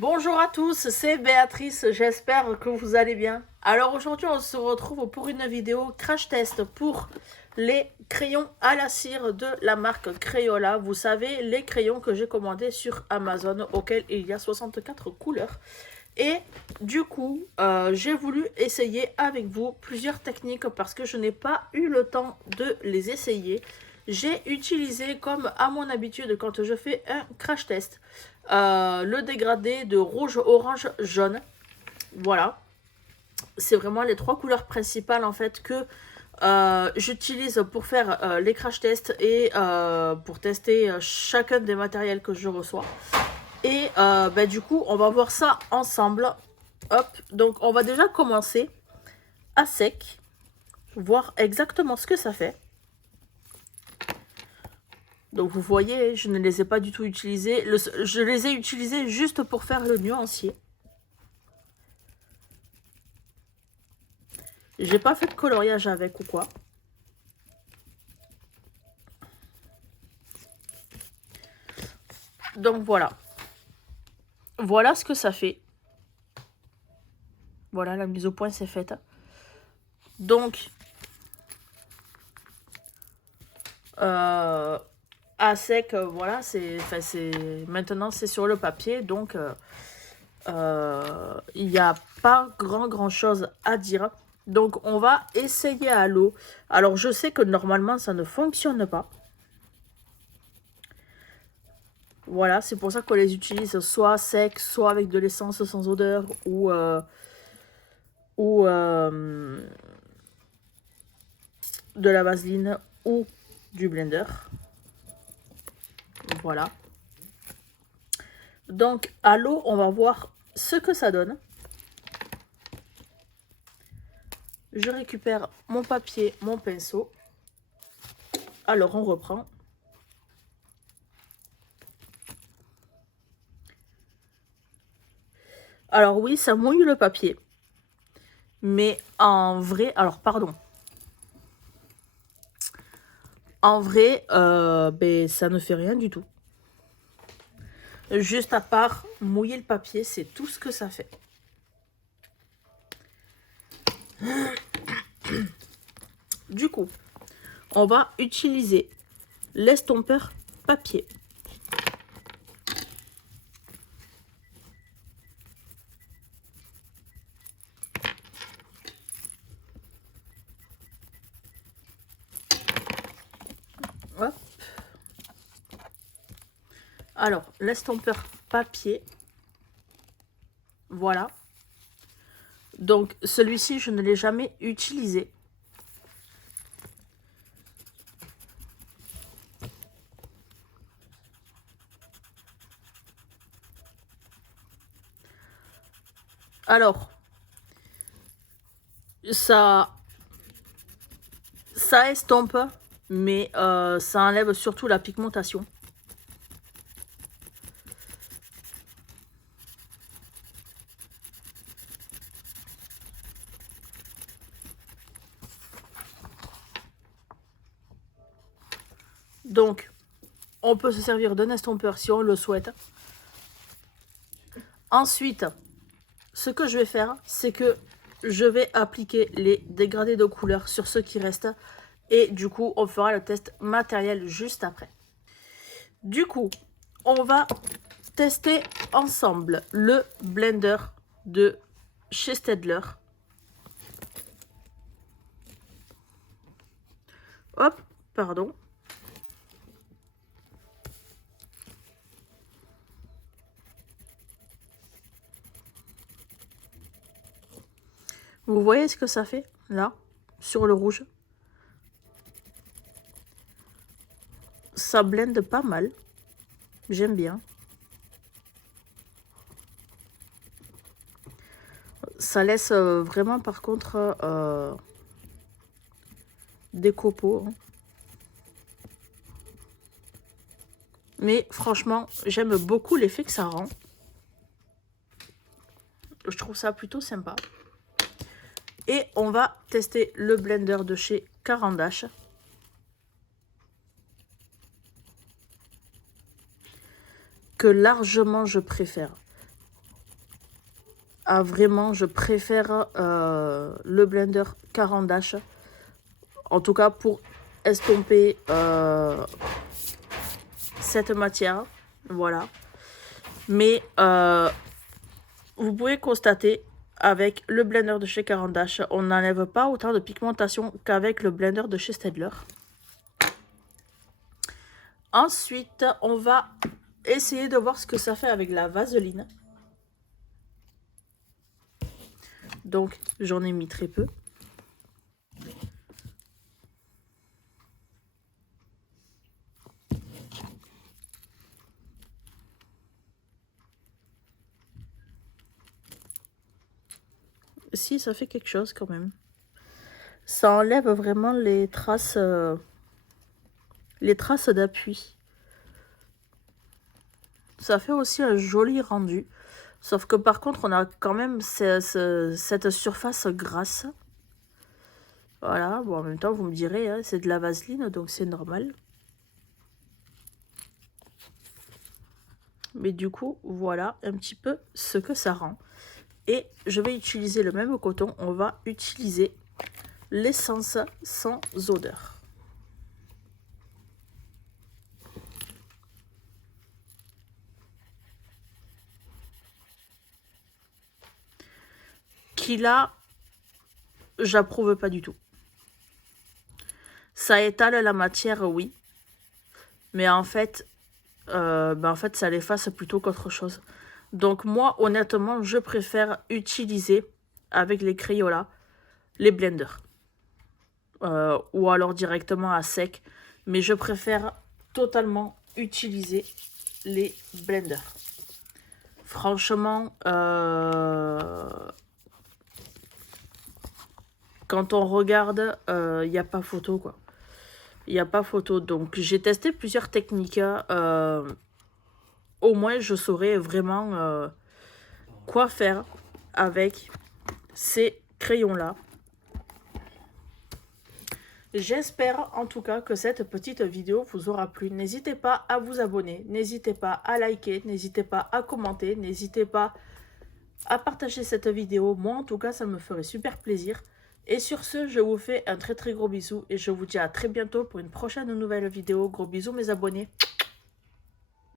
Bonjour à tous, c'est Béatrice, j'espère que vous allez bien. Alors aujourd'hui on se retrouve pour une vidéo crash test pour les crayons à la cire de la marque Crayola. Vous savez, les crayons que j'ai commandés sur Amazon auxquels il y a 64 couleurs. Et du coup, j'ai voulu essayer avec vous plusieurs techniques parce que je n'ai pas eu le temps de les essayer. J'ai utilisé, comme à mon habitude quand je fais un crash test, le dégradé de rouge, orange, jaune. Voilà. C'est vraiment les trois couleurs principales en fait que j'utilise pour faire les crash tests et pour tester chacun des matériels que je reçois. Et du coup, on va voir ça ensemble. Hop, donc on va déjà commencer à sec, voir exactement ce que ça fait. Donc vous voyez, je ne les ai pas du tout utilisés. Je les ai utilisés juste pour faire le nuancier. J'ai pas fait de coloriage avec ou quoi. Donc voilà. Voilà ce que ça fait. Voilà, la mise au point c'est faite. Donc, à sec, voilà, maintenant c'est sur le papier, donc il n'y a pas grand chose à dire. Donc on va essayer à l'eau. Alors je sais que normalement ça ne fonctionne pas. Voilà, c'est pour ça qu'on les utilise soit secs, soit avec de l'essence sans odeur ou de la vaseline ou du blender. Voilà. Donc à l'eau, on va voir ce que ça donne. Je récupère mon papier, mon pinceau. Alors on reprend. Alors oui, ça mouille le papier. Mais en vrai, alors pardon. En vrai, ça ne fait rien du tout. Juste à part mouiller le papier, c'est tout ce que ça fait. Du coup, on va utiliser l'estompeur papier. Hop. Alors, l'estompeur papier. Voilà. Donc, celui-ci, je ne l'ai jamais utilisé. Alors, ça estompe, mais ça enlève surtout la pigmentation. Donc, on peut se servir d'un estompeur si on le souhaite. Ensuite, ce que je vais faire, c'est que je vais appliquer les dégradés de couleur sur ce qui reste. Et du coup, on fera le test matériel juste après. Du coup, on va tester ensemble le blender de chez Staedtler. Hop, pardon. Vous voyez ce que ça fait, là, sur le rouge? Ça blende pas mal. J'aime bien. Ça laisse vraiment, par contre, des copeaux. Hein. Mais franchement, j'aime beaucoup l'effet que ça rend. Je trouve ça plutôt sympa. Et on va tester le blender de chez Caran d'Ache. Que largement je préfère. vraiment, je préfère le blender Caran d'H. En tout cas, pour estomper cette matière. Voilà. Mais vous pouvez constater, avec le blender de chez Caran d'H, on n'enlève pas autant de pigmentation qu'avec le blender de chez Staedtler. Ensuite, on va essayer de voir ce que ça fait avec la vaseline. Donc, j'en ai mis très peu. Si, ça fait quelque chose quand même. Ça enlève vraiment les traces d'appui. Ça fait aussi un joli rendu. Sauf que par contre, on a quand même cette surface grasse. Voilà, bon, en même temps, vous me direz, hein, c'est de la vaseline, donc c'est normal. Mais du coup, voilà un petit peu ce que ça rend. Et je vais utiliser le même coton, on va utiliser l'essence sans odeur. Qui là, j'approuve pas du tout. Ça étale la matière, oui. Mais en fait, ça l'efface plutôt qu'autre chose. Donc moi, honnêtement, je préfère utiliser avec les Crayola les blenders. Ou alors directement à sec. Mais je préfère totalement utiliser les blenders. Franchement, quand on regarde, il n'y a pas photo, quoi. Il n'y a pas photo. Donc, j'ai testé plusieurs techniques. Au moins, je saurais vraiment quoi faire avec ces crayons-là. J'espère en tout cas que cette petite vidéo vous aura plu. N'hésitez pas à vous abonner, n'hésitez pas à liker, n'hésitez pas à commenter, n'hésitez pas à partager cette vidéo. Moi, en tout cas, ça me ferait super plaisir. Et sur ce, je vous fais un très gros bisou et je vous dis à très bientôt pour une prochaine nouvelle vidéo. Gros bisous mes abonnés.